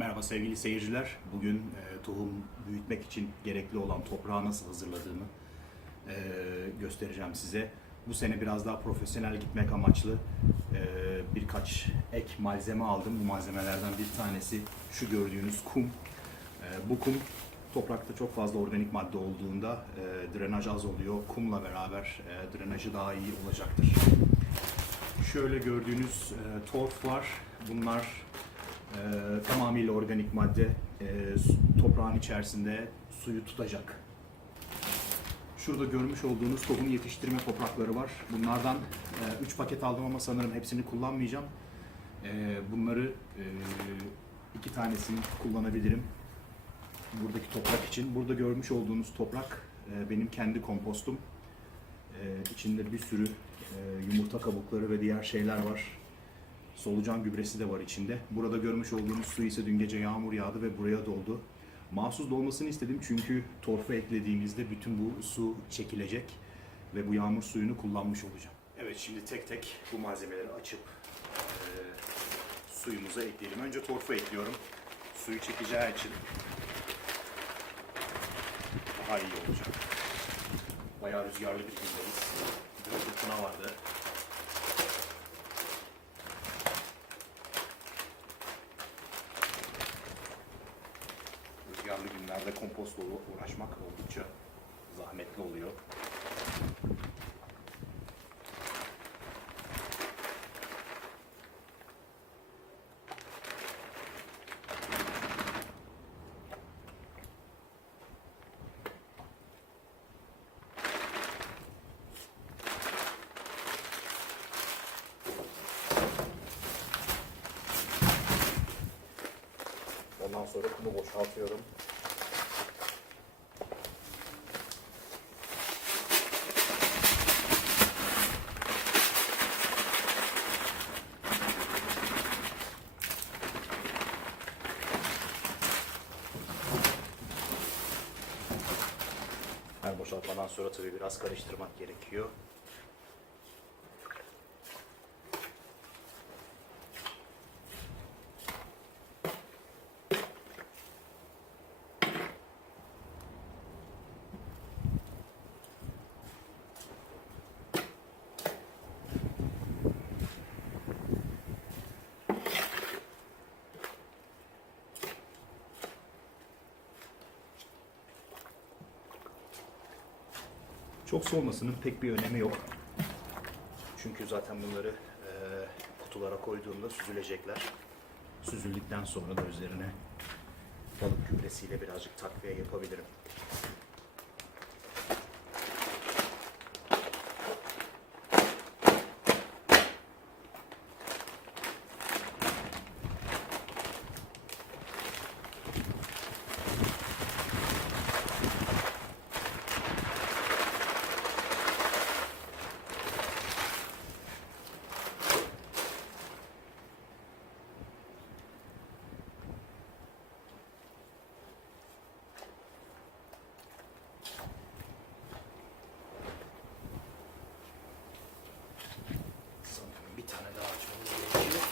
Merhaba sevgili seyirciler. Bugün tohum büyütmek için gerekli olan toprağı nasıl hazırladığımı göstereceğim size. Bu sene biraz daha profesyonel gitmek amaçlı birkaç ek malzeme aldım. Bu malzemelerden bir tanesi şu gördüğünüz kum. Bu kum toprakta çok fazla organik madde olduğunda drenaj az oluyor. Kumla beraber drenajı daha iyi olacaktır. Şöyle gördüğünüz torf var. Bunlar tamamıyla organik madde, toprağın içerisinde suyu tutacak. Şurada görmüş olduğunuz tohum yetiştirme toprakları var. Bunlardan 3 paket aldım ama sanırım hepsini kullanmayacağım. Bunları 2 tanesini kullanabilirim buradaki toprak için. Burada görmüş olduğunuz toprak benim kendi kompostum. İçinde bir sürü yumurta kabukları ve diğer şeyler var. Solucan gübresi de var içinde. Burada görmüş olduğunuz su ise dün gece yağmur yağdı ve buraya doldu. Mahsus dolmasını istedim çünkü torfa eklediğimizde bütün bu su çekilecek ve bu yağmur suyunu kullanmış olacağım. Evet, şimdi tek tek bu malzemeleri açıp suyumuza ekleyelim. Önce torfa ekliyorum. Suyu çekeceği için daha iyi olacak. Bayağı rüzgarlı bir gündeyiz. Bir fırtına vardı. Rüzgarlı günlerde kompostla uğraşmak oldukça zahmetli oluyor. Ondan sonra kumu boşaltıyorum. Her boşaltmadan sonra tabii biraz karıştırmak gerekiyor. Çok soğumasının pek bir önemi yok. Çünkü zaten bunları kutulara koyduğumda süzülecekler. Süzüldükten sonra da üzerine balık gübresiyle birazcık takviye yapabilirim. Bir tane daha açmamız gerekiyor.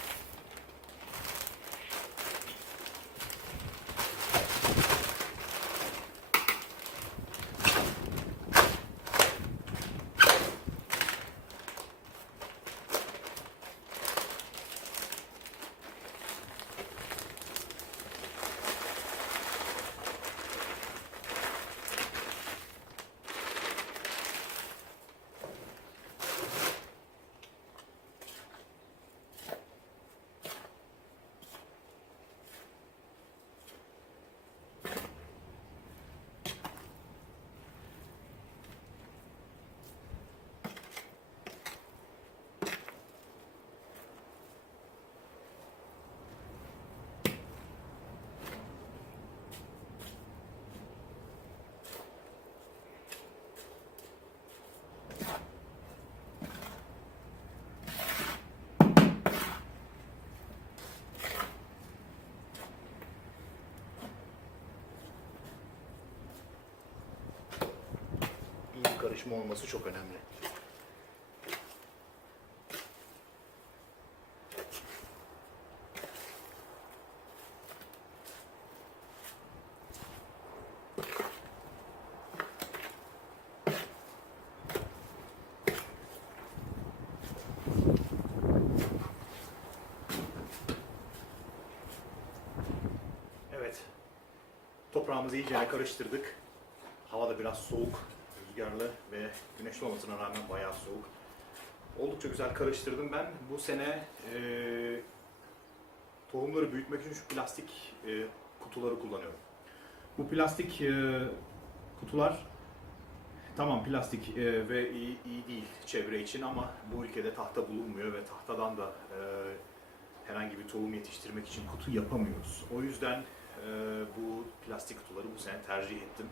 İyi bir karışma olması çok önemli. Evet. Toprağımızı iyice karıştırdık. Hava da biraz soğuk, rüzgarlı ve güneşli olmasına rağmen bayağı soğuk. Oldukça güzel karıştırdım ben. Bu sene tohumları büyütmek için şu plastik kutuları kullanıyorum. Bu plastik kutular tamam plastik ve iyi değil çevre için ama bu ülkede tahta bulunmuyor ve tahtadan da herhangi bir tohum yetiştirmek için kutu yapamıyoruz. O yüzden bu plastik kutuları bu sene tercih ettim.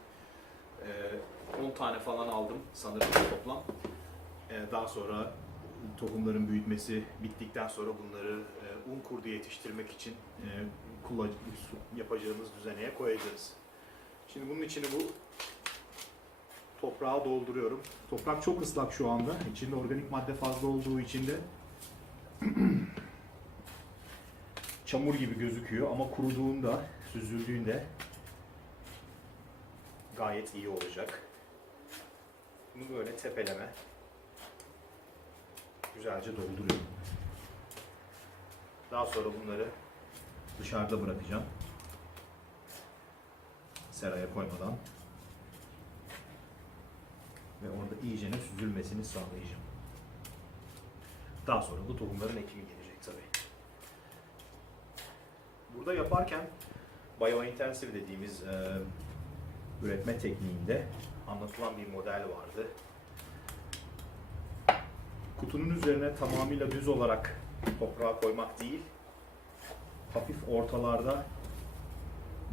10 tane falan aldım sanırım toplam. Daha sonra tohumların büyütmesi bittikten sonra bunları un kurdu yetiştirmek için yapacağımız düzeneye koyacağız. Şimdi bunun içine bu toprağı dolduruyorum. Toprak çok ıslak şu anda. İçinde organik madde fazla olduğu için de çamur gibi gözüküyor ama kuruduğunda, süzüldüğünde gayet iyi olacak. Bunu böyle tepeleme güzelce dolduruyorum. Daha sonra bunları dışarıda bırakacağım. Seraya koymadan. Ve orada iyicene süzülmesini sağlayacağım. Daha sonra bu tohumların ekimi gelecek tabii. Burada yaparken biointensive dediğimiz üretme tekniğinde anlatılan bir model vardı. Kutunun üzerine tamamıyla düz olarak toprağı koymak değil, hafif ortalarda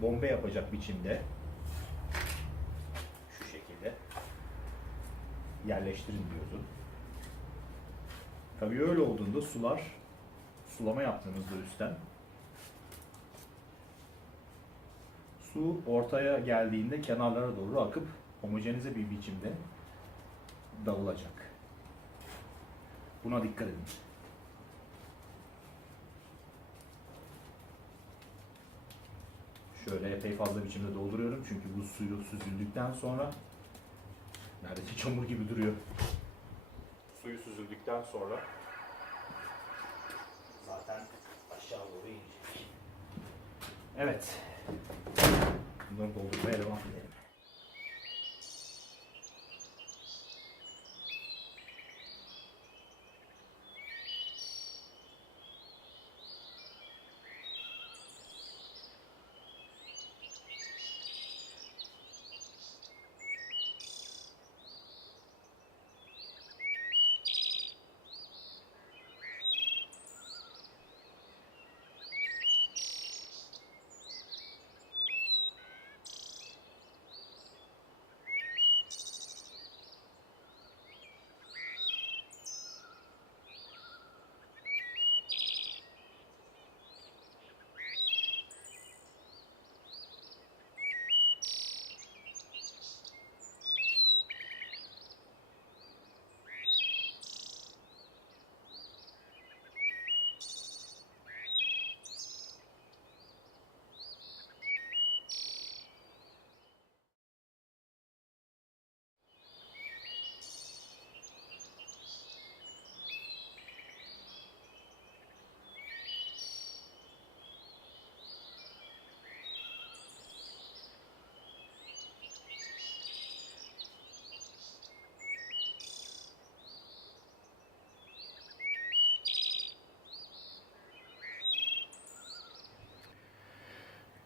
bombe yapacak biçimde şu şekilde yerleştirin diyordu. Tabii öyle olduğunda sulama yaptığınızda üstten su ortaya geldiğinde kenarlara doğru akıp homojenize bir biçimde dağılacak. Buna dikkat edin. Şöyle epey fazla biçimde dolduruyorum çünkü bu suyu süzüldükten sonra neredeyse çamur gibi duruyor. Suyu süzüldükten sonra zaten aşağı doğru inecek. Evet. Bunları doldurmaya devam edelim.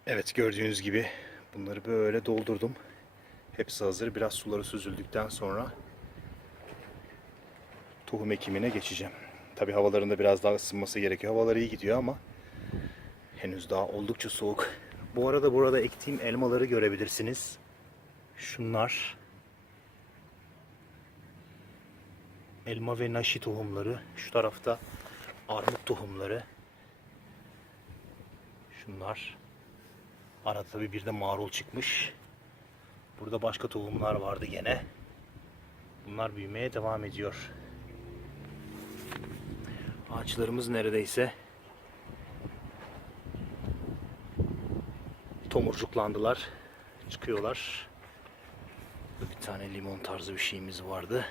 Evet, gördüğünüz gibi bunları böyle doldurdum. Hepsi hazır. Biraz suları süzüldükten sonra tohum ekimine geçeceğim. Tabii havalarında biraz daha ısınması gerekiyor. Havalar iyi gidiyor ama henüz daha oldukça soğuk. Bu arada burada ektiğim elmaları görebilirsiniz. Şunlar elma ve naşi tohumları. Şu tarafta armut tohumları. Şunlar. Arada tabii bir de marul çıkmış. Burada başka tohumlar vardı gene. Bunlar büyümeye devam ediyor. Ağaçlarımız neredeyse tomurcuklandılar. Çıkıyorlar. Burada bir tane limon tarzı bir şeyimiz vardı.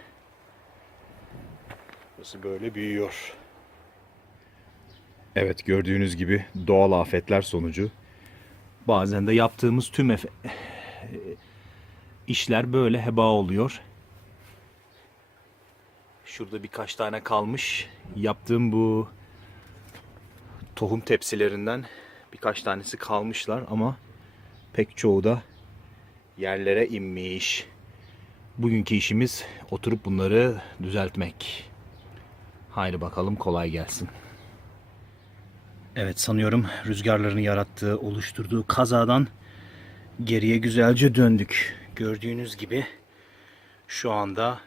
Burası böyle büyüyor. Evet, gördüğünüz gibi doğal afetler sonucu Bazen de yaptığımız tüm işler böyle heba oluyor. Şurada birkaç tane kalmış. Yaptığım bu tohum tepsilerinden birkaç tanesi kalmışlar ama pek çoğu da yerlere inmiş. Bugünkü işimiz oturup bunları düzeltmek. Haydi bakalım, kolay gelsin. Evet, sanıyorum rüzgarların yarattığı, oluşturduğu kazadan geriye güzelce döndük. Gördüğünüz gibi şu anda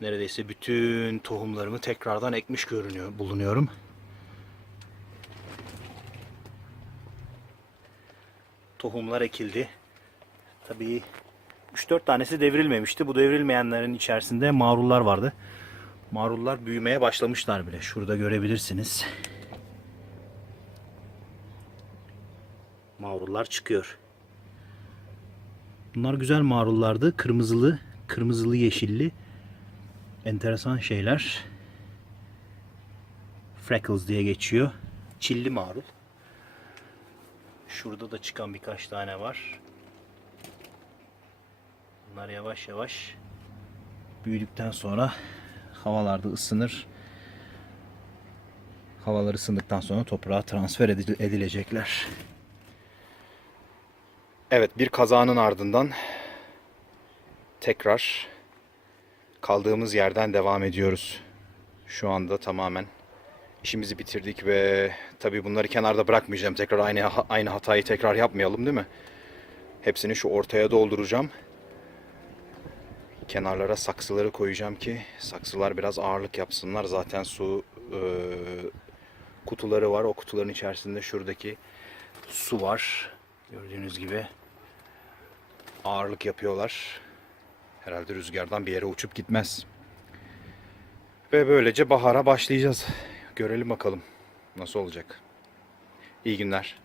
neredeyse bütün tohumlarımı tekrardan ekmiş bulunuyorum. Tohumlar ekildi. Tabii 3-4 tanesi devrilmemişti. Bu devrilmeyenlerin içerisinde marullar vardı. Marullar büyümeye başlamışlar bile. Şurada görebilirsiniz. Marullar çıkıyor. Bunlar güzel marullardı. Kırmızılı, kırmızılı yeşilli. Enteresan şeyler. Freckles diye geçiyor. Çilli marul. Şurada da çıkan birkaç tane var. Bunlar yavaş yavaş büyüdükten sonra havalarda ısınır. Havalar ısındıktan sonra toprağa transfer edilecekler. Evet, bir kazanın ardından tekrar kaldığımız yerden devam ediyoruz. Şu anda tamamen işimizi bitirdik ve tabii bunları kenarda bırakmayacağım. Tekrar aynı hatayı tekrar yapmayalım, değil mi? Hepsini şu ortaya dolduracağım. Kenarlara saksıları koyacağım ki saksılar biraz ağırlık yapsınlar. Zaten su kutuları var. O kutuların içerisinde şuradaki su var. Gördüğünüz gibi ağırlık yapıyorlar. Herhalde rüzgardan bir yere uçup gitmez. Ve böylece bahara başlayacağız. Görelim bakalım nasıl olacak. İyi günler.